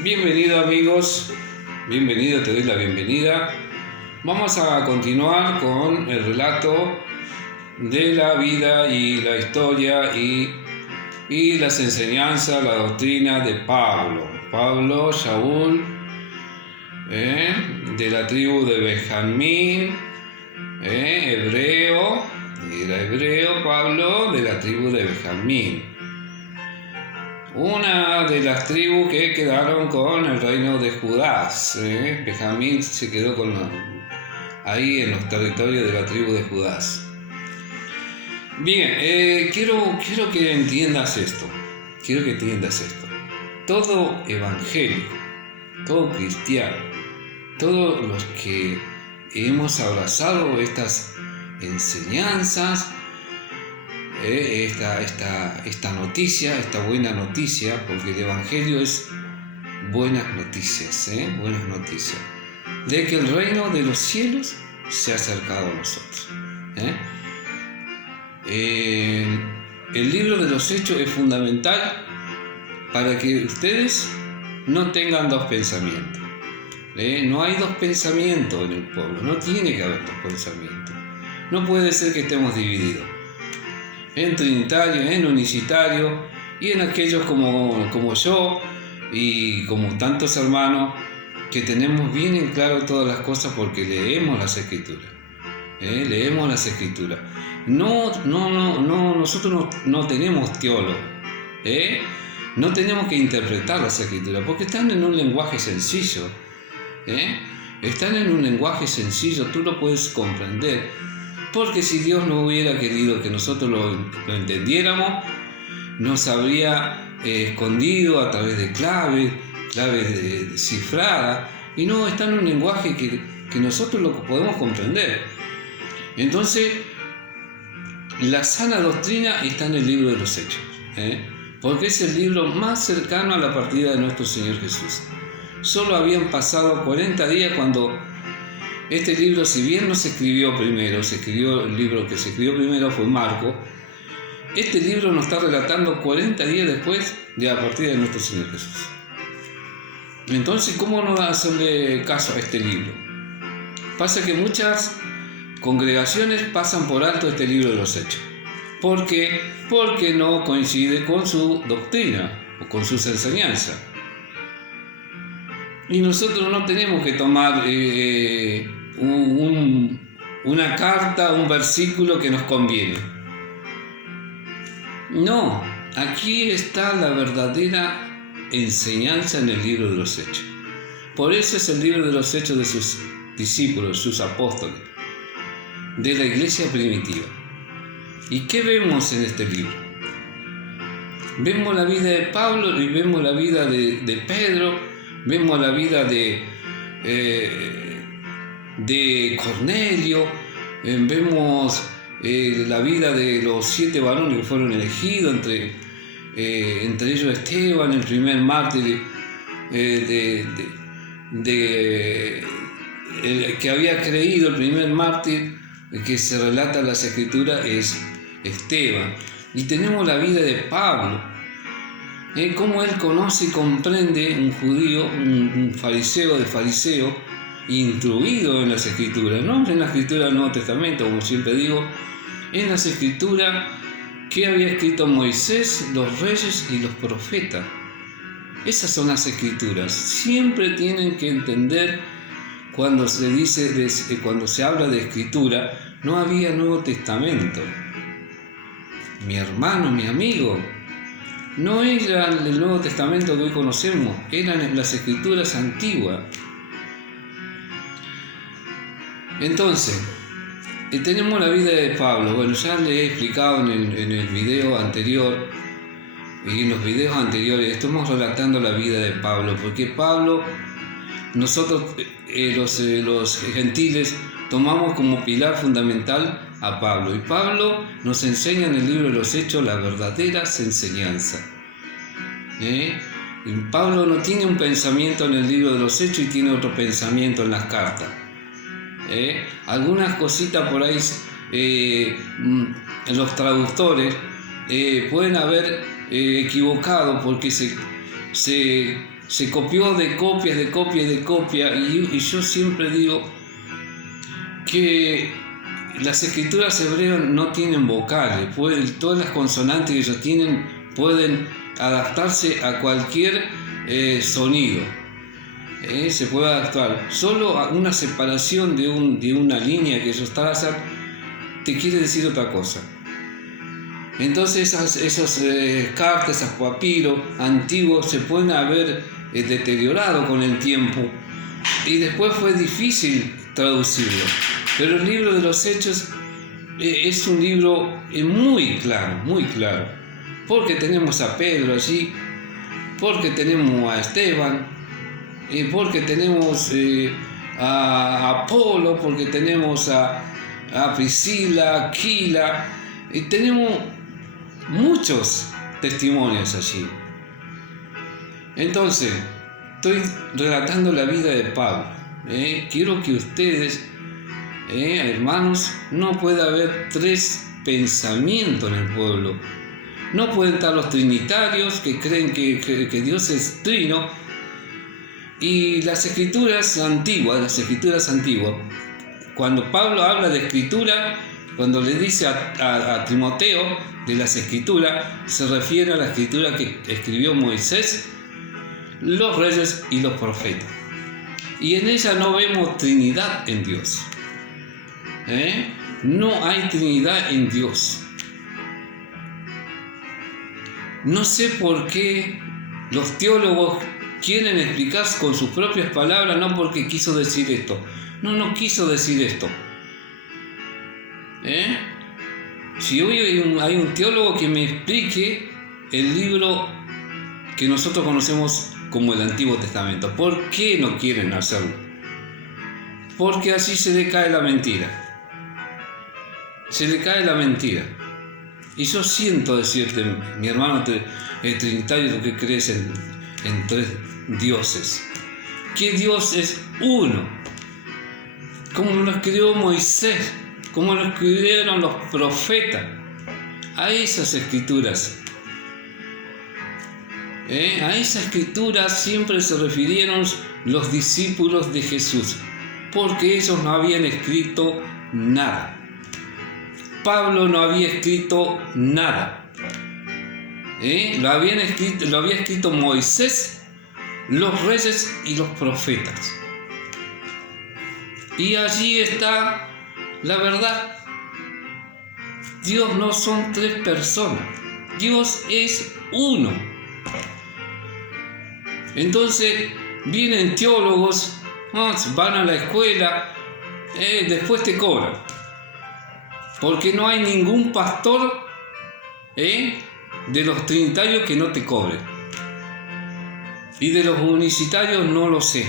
Bienvenido amigos, bienvenido, te doy la bienvenida. Vamos a continuar con el relato de la vida y la historia y las enseñanzas, la doctrina de Pablo, Shaul, de la tribu de Benjamín, hebreo, era hebreo Pablo, de la tribu de Benjamín. Una de las tribus que quedaron con el reino de Judá. Benjamín se quedó ahí en los territorios de la tribu de Judá. Bien, quiero que entiendas esto. Todo evangélico, todo cristiano, todos los que hemos abrazado estas enseñanzas, esta noticia, esta buena noticia, porque el Evangelio es buenas noticias, de que el reino de los cielos se ha acercado a nosotros. El libro de los Hechos es fundamental para que ustedes no tengan dos pensamientos. No hay dos pensamientos en el pueblo, no tiene que haber dos pensamientos. No puede ser que estemos divididos en trinitario, en unicitario y en aquellos como yo y como tantos hermanos que tenemos bien en claro todas las cosas porque leemos las Escrituras. Nosotros no tenemos teólogos, no tenemos que interpretar las Escrituras porque están en un lenguaje sencillo, tú lo puedes comprender. Porque si Dios no hubiera querido que nosotros lo entendiéramos, nos habría escondido a través de claves cifradas, y no está en un lenguaje que nosotros lo podemos comprender. Entonces, la sana doctrina está en el libro de los Hechos, porque es el libro más cercano a la partida de nuestro Señor Jesús. Solo habían pasado 40 días cuando este libro, si bien no se escribió primero, el libro que se escribió primero fue Marcos. Este libro nos está relatando 40 días después de la partida de nuestro Señor Jesús. Entonces, ¿cómo no hacerle caso a este libro? Pasa que muchas congregaciones pasan por alto este libro de los Hechos. ¿Por qué? Porque no coincide con su doctrina o con sus enseñanzas. Y nosotros no tenemos que tomar una carta, un versículo que nos conviene. No, aquí está la verdadera enseñanza en el libro de los Hechos. Por eso es el libro de los Hechos de sus discípulos, sus apóstoles, de la iglesia primitiva. ¿Y qué vemos en este libro? Vemos la vida de Pablo y vemos la vida de Pedro, vemos la vida de Cornelio, vemos la vida de los 7 varones que fueron elegidos, entre ellos Esteban, el primer mártir el que había creído, el primer mártir que se relata en las Escrituras es Esteban. Y tenemos la vida de Pablo, cómo él conoce y comprende un judío, un fariseo de fariseo, instruido en las Escrituras, no en la Escritura del Nuevo Testamento, como siempre digo, en las Escrituras que había escrito Moisés, los reyes y los profetas. Esas son las Escrituras. Siempre tienen que entender cuando se habla de Escritura, no había Nuevo Testamento. Mi hermano, mi amigo, no era el Nuevo Testamento que hoy conocemos, eran las Escrituras antiguas. Entonces, tenemos la vida de Pablo. Bueno, ya le he explicado en el video anterior y en los videos anteriores, estamos relatando la vida de Pablo, porque Pablo, nosotros los gentiles tomamos como pilar fundamental a Pablo, y Pablo nos enseña en el libro de los Hechos las verdaderas enseñanzas. Pablo no tiene un pensamiento en el libro de los Hechos y tiene otro pensamiento en las cartas. Algunas cositas por ahí los traductores pueden haber equivocado porque se se copió de copias, y yo siempre digo que las escrituras hebreas no tienen vocales, todas las consonantes que ellos tienen pueden adaptarse a cualquier sonido. Se puede adaptar. Solo una separación de una línea que ellos trazan te quiere decir otra cosa. Entonces esas cartas, esos papiros antiguos se pueden haber deteriorado con el tiempo y después fue difícil traducirlo. Pero el libro de los Hechos es un libro muy claro, porque tenemos a Pedro allí, porque tenemos a Esteban, porque tenemos a Apolo, porque tenemos a Priscila, Aquila, tenemos muchos testimonios allí. Entonces, estoy relatando la vida de Pablo. Quiero que ustedes, hermanos, no puede haber tres pensamientos en el pueblo. No pueden estar los trinitarios que creen que Dios es trino, y las escrituras antiguas, cuando Pablo habla de escritura, cuando le dice a Timoteo de las escrituras, se refiere a la escritura que escribió Moisés, los reyes y los profetas. Y en ella no vemos Trinidad en Dios. No hay Trinidad en Dios. No sé por qué los teólogos quieren explicar con sus propias palabras, no porque quiso decir esto. No quiso decir esto. Si hoy hay un teólogo que me explique el libro que nosotros conocemos como el Antiguo Testamento, ¿por qué no quieren hacerlo? Porque así se le cae la mentira. Se le cae la mentira. Y yo siento decirte, mi hermano trinitario, tú que crees en tres dioses, que Dios es uno, como lo escribió Moisés, como lo escribieron los profetas. A esas escrituras, a esas escrituras siempre se refirieron los discípulos de Jesús, porque ellos no habían escrito nada. Pablo no había escrito nada. Lo había escrito Moisés, los reyes y los profetas. Y allí está la verdad. Dios no son tres personas. Dios es uno. Entonces vienen teólogos, van a la escuela, después te cobran. Porque no hay ningún pastor de los trinitarios que no te cobre. Y de los unicitarios no lo sé.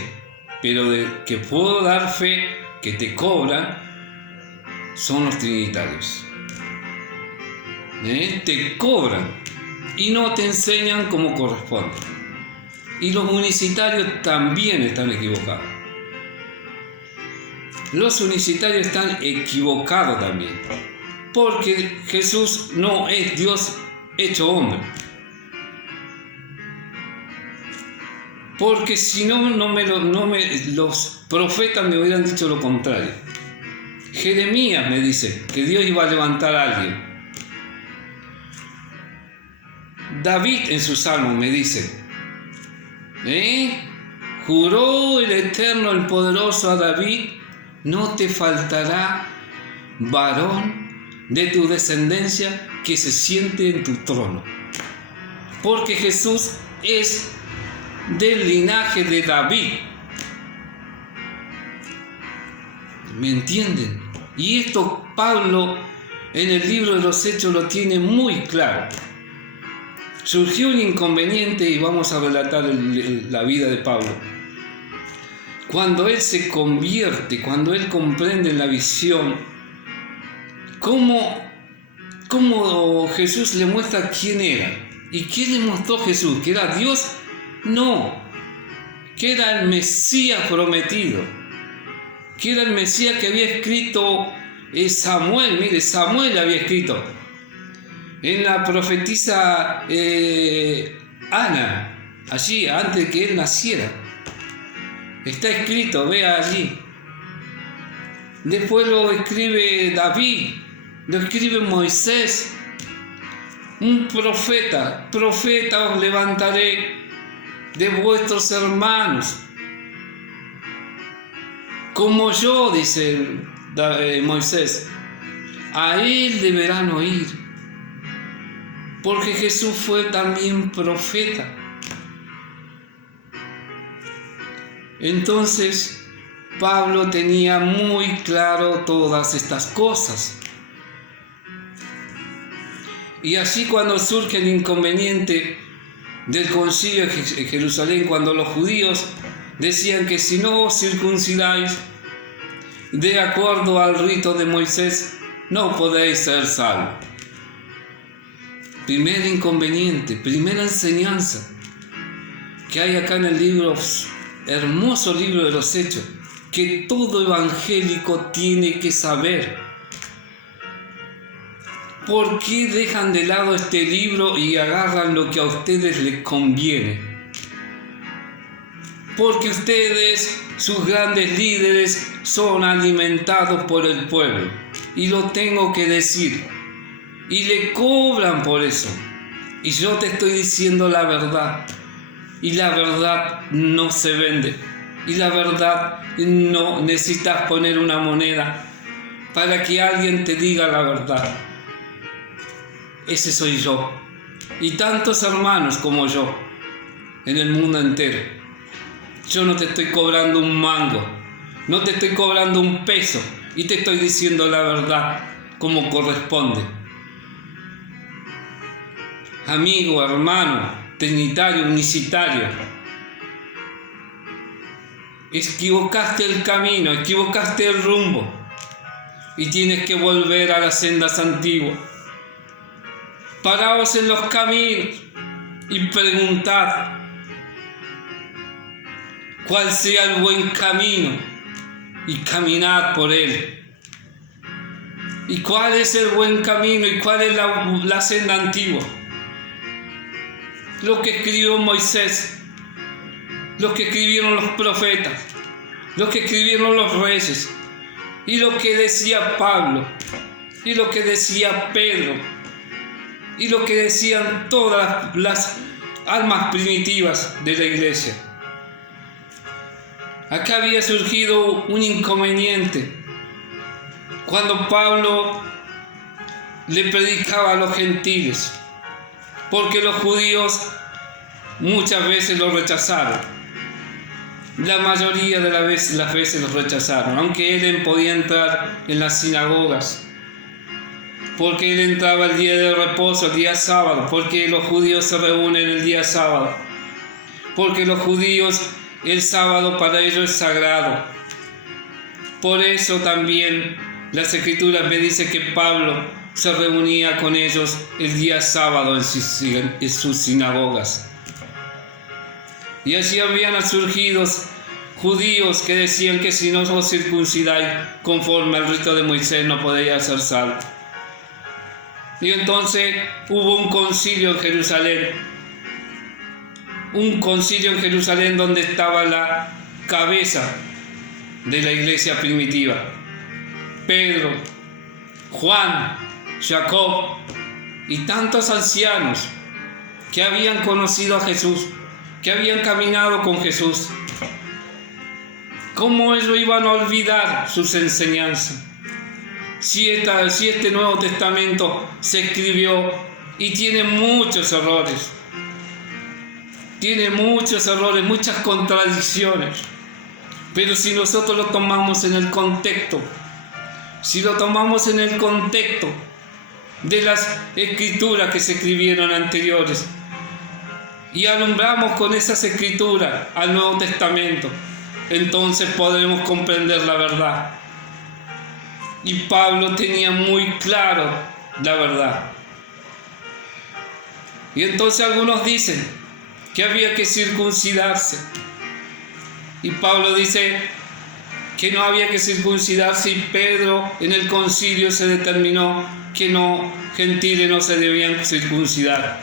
Pero de que puedo dar fe que te cobran son los trinitarios. Te cobran y no te enseñan como corresponde. Y los unicitarios también están equivocados. Los unicitarios están equivocados también, porque Jesús no es Dios hecho hombre. Porque si no, los profetas me hubieran dicho lo contrario. Jeremías me dice que Dios iba a levantar a alguien. David en sus salmos me dice, juró el Eterno, el Poderoso a David, no te faltará varón de tu descendencia que se siente en tu trono. Porque Jesús es del linaje de David. ¿Me entienden? Y esto Pablo en el libro de los Hechos lo tiene muy claro. Surgió un inconveniente y vamos a relatar la vida de Pablo. Cuando él se convierte, cuando él comprende la visión, cómo Jesús le muestra quién era. ¿Y qué le mostró Jesús? ¿Que era Dios? No, que era el Mesías prometido, que era el Mesías que había escrito Samuel. Mire, Samuel había escrito en la profetisa Ana, allí antes de que él naciera. Está escrito, vea allí. Después lo escribe David, lo escribe Moisés, un profeta os levantaré de vuestros hermanos, como yo, dice Moisés, a él deberán oír, porque Jesús fue también profeta. Entonces, Pablo tenía muy claro todas estas cosas. Y así cuando surge el inconveniente del concilio de Jerusalén, cuando los judíos decían que si no os circuncidáis de acuerdo al rito de Moisés, no podéis ser salvos. Primer inconveniente, primera enseñanza que hay acá en el libro, hermoso libro de los Hechos, que todo evangélico tiene que saber. ¿Por qué dejan de lado este libro y agarran lo que a ustedes les conviene? Porque ustedes, sus grandes líderes, son alimentados por el pueblo. Y lo tengo que decir. Y le cobran por eso. Y yo te estoy diciendo la verdad. Y la verdad no se vende. Y la verdad no necesitas poner una moneda para que alguien te diga la verdad. Ese soy yo. Y tantos hermanos como yo en el mundo entero. Yo no te estoy cobrando un mango, no te estoy cobrando un peso, y te estoy diciendo la verdad como corresponde. Amigo, hermano, trinitario, unicitario, equivocaste el camino, equivocaste el rumbo, y tienes que volver a las sendas antiguas. Paraos en los caminos y preguntad cuál sea el buen camino y caminad por él. ¿Y cuál es el buen camino y cuál es la senda antigua? Lo que escribió Moisés, lo que escribieron los profetas, lo que escribieron los reyes, y lo que decía Pablo, y lo que decía Pedro, y lo que decían todas las almas primitivas de la iglesia. Acá había surgido un inconveniente cuando Pablo le predicaba a los gentiles, porque los judíos muchas veces lo rechazaron. La mayoría de las veces lo rechazaron, aunque él podía entrar en las sinagogas, porque él entraba el día de reposo, el día sábado, porque los judíos se reúnen el día sábado, porque los judíos, el sábado para ellos es sagrado. Por eso también las Escrituras me dicen que Pablo se reunía con ellos el día sábado en sus sinagogas. Y allí habían surgido judíos que decían que si no os circuncidáis conforme al rito de Moisés no podéis ser salvos. Y entonces hubo un concilio en Jerusalén. Un concilio en Jerusalén donde estaba la cabeza de la iglesia primitiva. Pedro, Juan, Jacob y tantos ancianos que habían conocido a Jesús, que habían caminado con Jesús. ¿Cómo ellos iban a olvidar sus enseñanzas? Si este Nuevo Testamento se escribió y tiene muchos errores. Tiene muchos errores, muchas contradicciones. Pero si nosotros lo tomamos en el contexto, si lo tomamos en el contexto de las escrituras que se escribieron anteriores y alumbramos con esas escrituras al Nuevo Testamento, entonces podremos comprender la verdad. Y Pablo tenía muy claro la verdad. Y entonces algunos dicen que había que circuncidarse. Y Pablo dice que no había que circuncidarse, y Pedro en el concilio se determinó que gentiles no se debían circuncidar.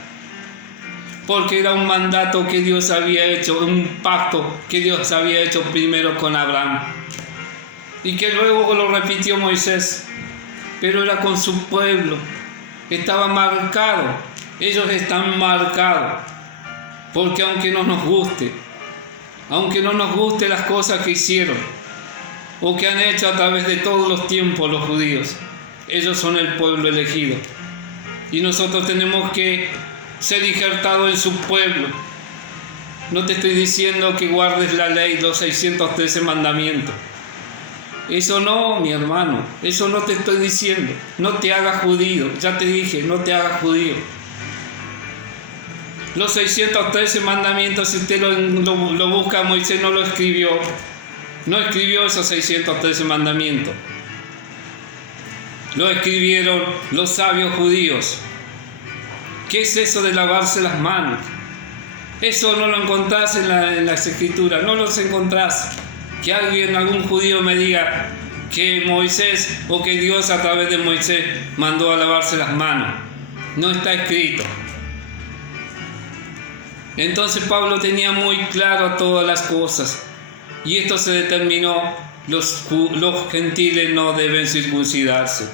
porque era un mandato que Dios había hecho, un pacto que Dios había hecho primero con Abraham y que luego lo repitió Moisés, pero era con su pueblo, estaba marcado, ellos están marcados, porque aunque no nos guste las cosas que hicieron o que han hecho a través de todos los tiempos los judíos, ellos son el pueblo elegido y nosotros tenemos que ser injertados en su pueblo. No te estoy diciendo que guardes la ley, los 613 mandamientos. Eso no, mi hermano, eso no te estoy diciendo. No te hagas judío, ya te dije, no te hagas judío. Los 613 mandamientos, si usted lo busca, Moisés no lo escribió. No escribió esos 613 mandamientos. Lo escribieron los sabios judíos. ¿Qué es eso de lavarse las manos? Eso no lo encontrás en las escrituras, no los encontrás. Que algún judío me diga que Moisés o que Dios a través de Moisés mandó a lavarse las manos. No está escrito. Entonces Pablo tenía muy claro todas las cosas y esto se determinó: los gentiles no deben circuncidarse.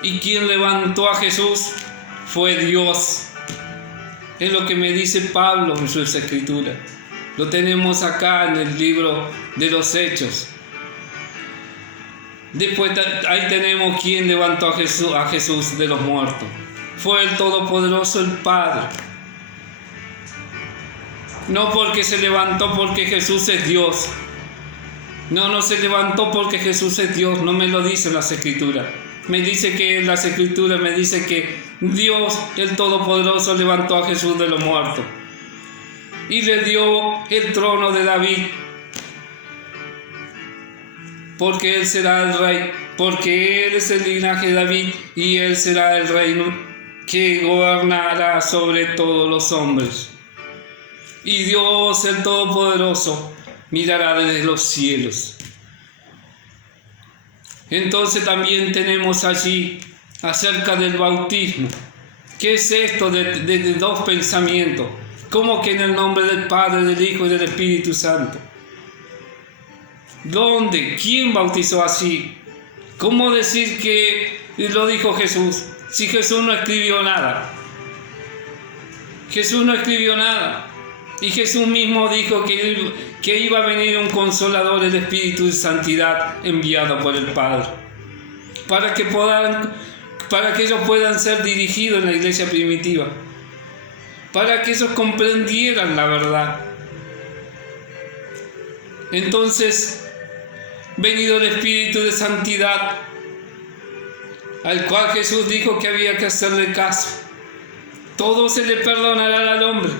¿Y quién levantó a Jesús? Fue Dios. Es lo que me dice Pablo en sus escrituras. Lo tenemos acá en el libro de los Hechos. Después ahí tenemos quién levantó a Jesús de los muertos. Fue el Todopoderoso, el Padre. No porque se levantó porque Jesús es Dios. No se levantó porque Jesús es Dios. No me lo dicen las escrituras. Me dice que en las escrituras me dice que Dios, el Todopoderoso, levantó a Jesús de los muertos y le dio el trono de David, porque él será el rey, porque él es el linaje de David y él será el reino que gobernará sobre todos los hombres. Y Dios, el Todopoderoso, mirará desde los cielos. Entonces también tenemos allí acerca del bautismo. ¿Qué es esto de dos pensamientos? ¿Cómo que en el nombre del Padre, del Hijo y del Espíritu Santo? ¿Dónde? ¿Quién bautizó así? ¿Cómo decir que lo dijo Jesús? Si Jesús no escribió nada. Jesús no escribió nada. Y Jesús mismo dijo que iba a venir un Consolador, el Espíritu de Santidad, enviado por el Padre, para que ellos puedan ser dirigidos en la iglesia primitiva, para que ellos comprendieran la verdad. Entonces, venido el Espíritu de Santidad, al cual Jesús dijo que había que hacerle caso, todo se le perdonará al hombre,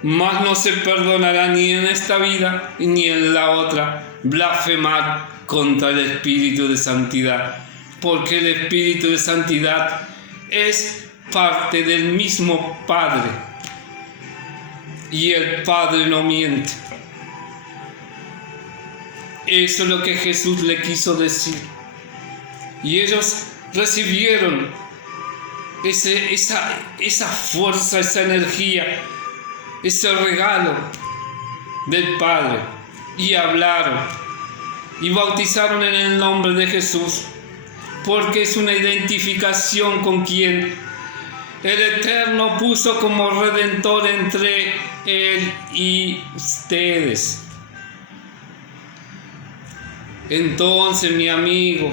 mas no se perdonará ni en esta vida ni en la otra blasfemar contra el Espíritu de Santidad, porque el Espíritu de Santidad es parte del mismo Padre y el Padre no miente. Eso es lo que Jesús le quiso decir, y ellos recibieron esa fuerza, esa energía, ese regalo del Padre, y hablaron y bautizaron en el nombre de Jesús, porque es una identificación con quien el Eterno puso como Redentor entre Él y ustedes. Entonces, mi amigo,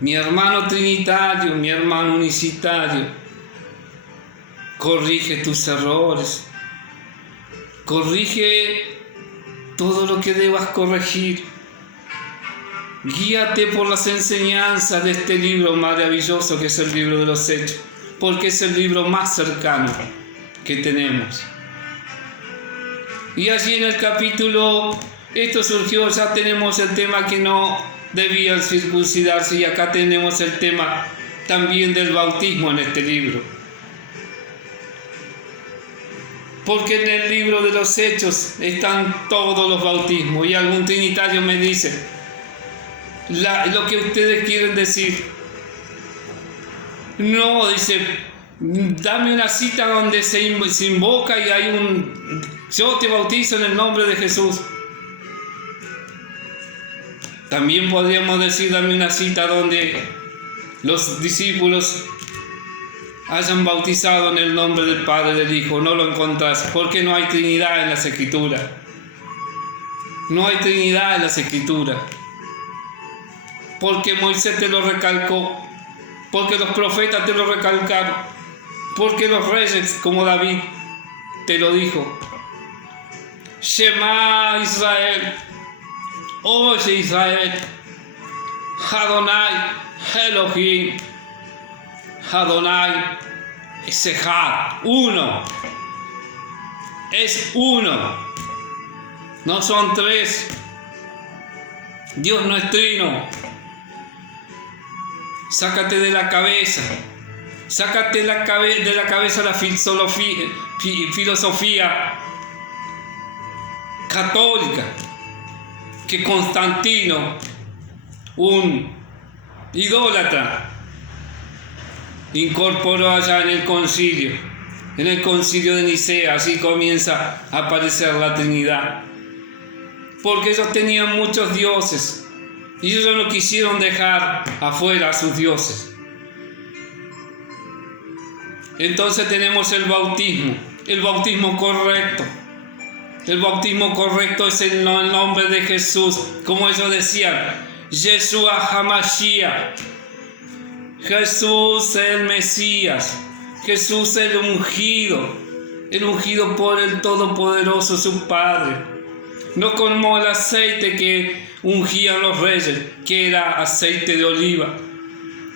mi hermano trinitario, mi hermano unicitario, corrige tus errores, corrige todo lo que debas corregir. Guíate por las enseñanzas de este libro maravilloso que es el libro de los Hechos, porque es el libro más cercano que tenemos. Y allí en el capítulo, esto surgió, ya tenemos el tema que no debían circuncidarse, y acá tenemos el tema también del bautismo en este libro. Porque en el libro de los Hechos están todos los bautismos, y algún trinitario me dice lo que ustedes quieren decir. No, dice, Dame una cita donde se invoca y hay yo te bautizo en el nombre de Jesús. También podríamos decir, dame una cita donde los discípulos hayan bautizado en el nombre del Padre y del Hijo. No lo encontrás, porque no hay Trinidad en las Escrituras. No hay Trinidad en las Escrituras. Porque Moisés te lo recalcó, porque los profetas te lo recalcaron, porque los reyes como David te lo dijo. Shema Israel, oye Israel, Adonai Elohim, Adonai es Echad, uno, es uno, no son tres. Dios no es trino. Sácate de la cabeza de la cabeza la filosofía católica que Constantino, un idólatra, incorporó allá en el concilio de Nicea. Así comienza a aparecer la Trinidad, porque ellos tenían muchos dioses y ellos no quisieron dejar afuera a sus dioses. Entonces tenemos el bautismo correcto. El bautismo correcto es en el nombre de Jesús, como ellos decían, Yeshua HaMashiach, Jesús el Mesías, Jesús el ungido por el Todopoderoso, su Padre. No como el aceite que ungían los reyes, que era aceite de oliva.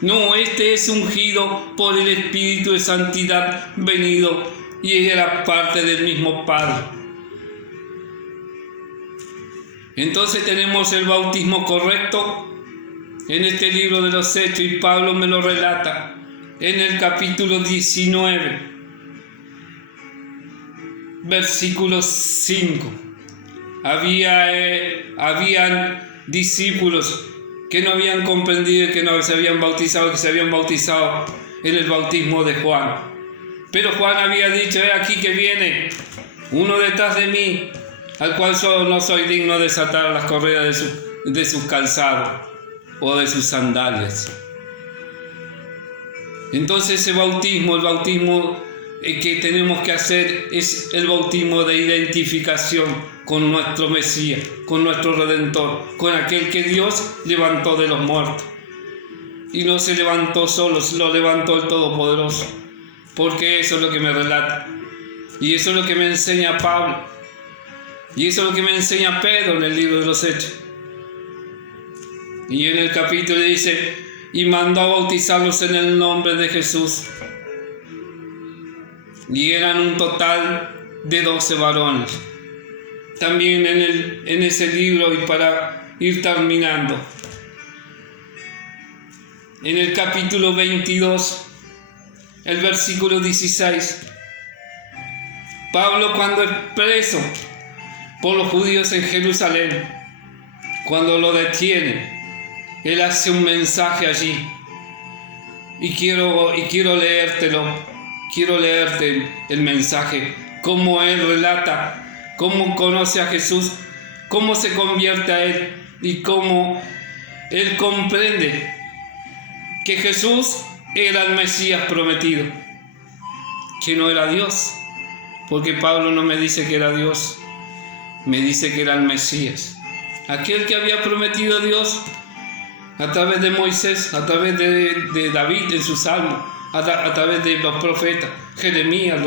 No, este es ungido por el Espíritu de Santidad venido y era parte del mismo Padre. Entonces tenemos el bautismo correcto en este libro de los Hechos, y Pablo me lo relata en el capítulo 19, versículo 5. Habían discípulos que no habían comprendido que no se habían bautizado, que se habían bautizado en el bautismo de Juan. Pero Juan había dicho, he aquí que viene uno detrás de mí, al cual yo no soy digno de desatar las correas de sus calzados o de sus sandalias. Entonces el bautismo que tenemos que hacer es el bautismo de identificación con nuestro Mesías, con nuestro Redentor, con aquel que Dios levantó de los muertos. Y no se levantó solo, lo levantó el Todopoderoso, porque eso es lo que me relata. Y eso es lo que me enseña Pablo. Y eso es lo que me enseña Pedro en el libro de los Hechos. Y en el capítulo dice, y mandó a bautizarlos en el nombre de Jesús. Y eran un total de 12 varones. También en ese libro, y para ir terminando, en el capítulo 22, el versículo 16, Pablo, cuando es preso por los judíos en Jerusalén, cuando lo detienen, él hace un mensaje allí, y quiero leértelo. Quiero leerte el mensaje, cómo él relata, cómo conoce a Jesús, cómo se convierte a él y cómo él comprende que Jesús era el Mesías prometido, que no era Dios, porque Pablo no me dice que era Dios, me dice que era el Mesías, aquel que había prometido Dios a través de Moisés, a través de David en su salmo, a través de los profetas. Jeremías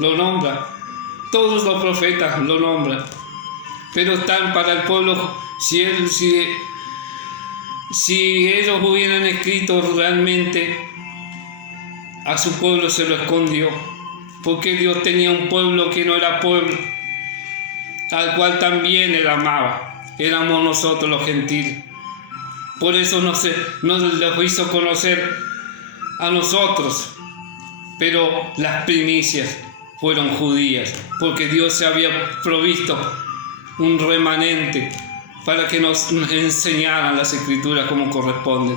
lo nombra, todos los profetas lo nombran, pero están para el pueblo. Si ellos hubieran escrito realmente, a su pueblo se lo escondió, porque Dios tenía un pueblo que no era pueblo, al cual también él amaba. Éramos nosotros los gentiles. Por eso nos los hizo conocer a nosotros, pero las primicias fueron judías, porque Dios se había provisto un remanente para que nos enseñaran las Escrituras como corresponde.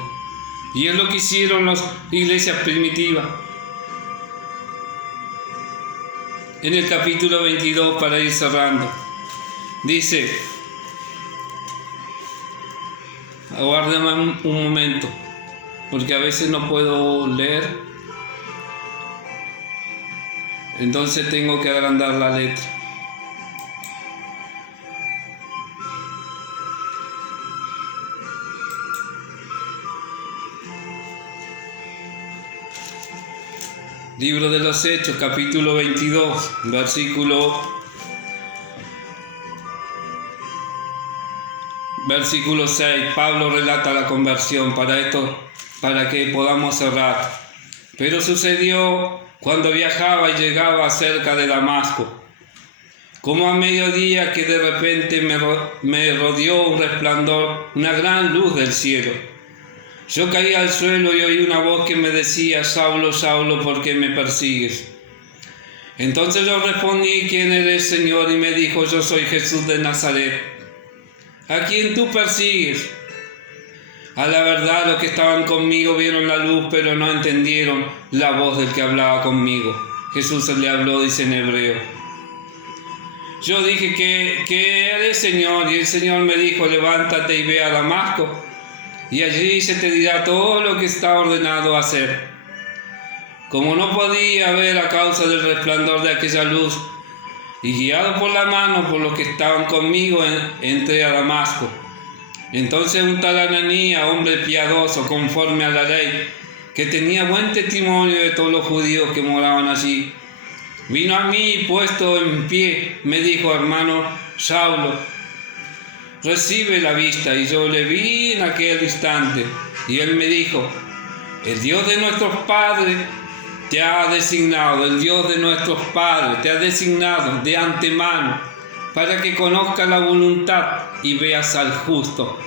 Y es lo que hicieron las iglesias primitivas. en el capítulo 22 para ir cerrando. Dice, aguárdame un momento, porque a veces no puedo leer, entonces tengo que agrandar la letra. Libro de los Hechos, capítulo 22, versículo 6. Pablo relata la conversión para que podamos cerrar. Pero sucedió cuando viajaba y llegaba cerca de Damasco, como a mediodía, que de repente me rodeó un resplandor, una gran luz del cielo. Yo caí al suelo y oí una voz que me decía: Saulo, Saulo, ¿por qué me persigues? Entonces yo respondí: ¿Quién eres, Señor? Y me dijo: Yo soy Jesús de Nazaret, a quien tú persigues. A la verdad, los que estaban conmigo vieron la luz, pero no entendieron la voz del que hablaba conmigo. Jesús le habló, dice en hebreo. Yo dije: ¿Qué eres, Señor? Y el Señor me dijo: levántate y ve a Damasco, y allí se te dirá todo lo que está ordenado hacer. Como no podía ver a causa del resplandor de aquella luz, y guiado por la mano por los que estaban conmigo, entré a Damasco. Entonces un tal Ananías, hombre piadoso conforme a la ley, que tenía buen testimonio de todos los judíos que moraban allí, vino a mí y puesto en pie me dijo: hermano Saulo, recibe la vista. Y yo le vi en aquel instante, y él me dijo: el Dios de nuestros padres te ha designado, el Dios de nuestros padres te ha designado de antemano para que conozcas la voluntad y veas al justo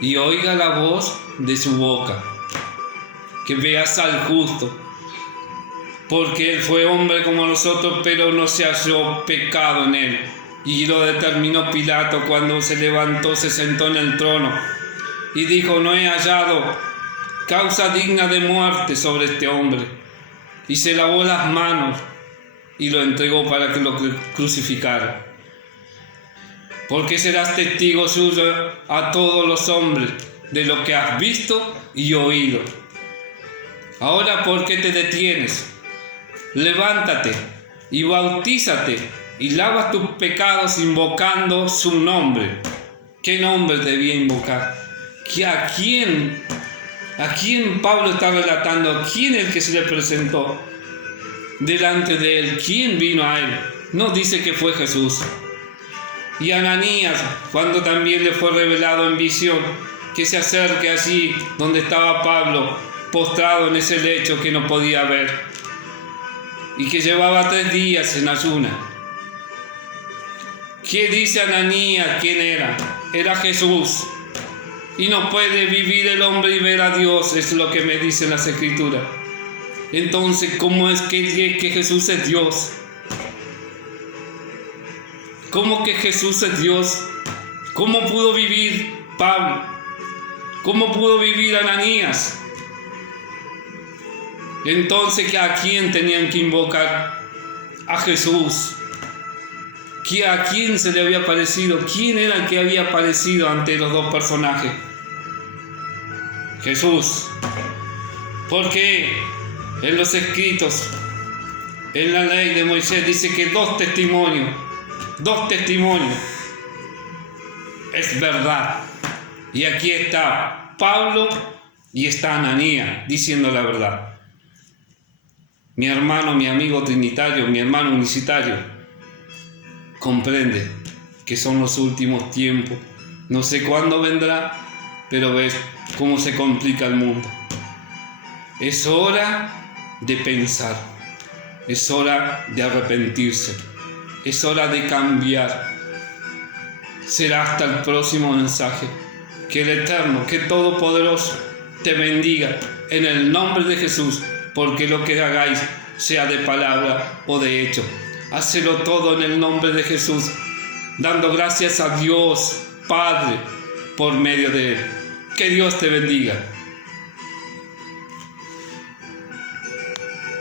y oiga la voz de su boca, que veas al justo, porque él fue hombre como nosotros, pero no se halló pecado en él. Y lo determinó Pilato. Cuando se levantó, se sentó en el trono y dijo: no he hallado causa digna de muerte sobre este hombre. Y se lavó las manos y lo entregó para que lo crucificara. Porque serás testigo suyo a todos los hombres de lo que has visto y oído. Ahora, ¿por qué te detienes? Levántate y bautízate y lava tus pecados invocando su nombre. ¿Qué nombre debía invocar? ¿A quién Pablo está relatando? ¿Quién es el que se le presentó delante de él? ¿Quién vino a él? No dice que fue Jesús. Y Ananías, cuando también le fue revelado en visión que se acerque allí donde estaba Pablo, postrado en ese lecho que no podía ver, y que llevaba 3 días en ayuna. ¿Qué dice Ananías? ¿Quién era? Era Jesús. Y no puede vivir el hombre y ver a Dios, es lo que me dicen las Escrituras. Entonces, ¿cómo es que Jesús es Dios? ¿Cómo que Jesús es Dios? ¿Cómo pudo vivir Pablo? ¿Cómo pudo vivir Ananías? Entonces, ¿a quién tenían que invocar? A Jesús. ¿A quién se le había aparecido? ¿Quién era el que había aparecido ante los dos personajes? Jesús. Porque en los escritos, en la ley de Moisés, dice que 2 testimonios es verdad. Y aquí está Pablo y está Ananías diciendo la verdad. Mi hermano, mi amigo trinitario, mi hermano unicitario, comprende que son los últimos tiempos. No sé cuándo vendrá, pero ves cómo se complica el mundo. Es hora de pensar, es hora de arrepentirse, es hora de cambiar. Será hasta el próximo mensaje. Que el Eterno, que Todopoderoso, te bendiga en el nombre de Jesús, porque lo que hagáis, sea de palabra o de hecho, hácelo todo en el nombre de Jesús, dando gracias a Dios Padre por medio de Él. Que Dios te bendiga.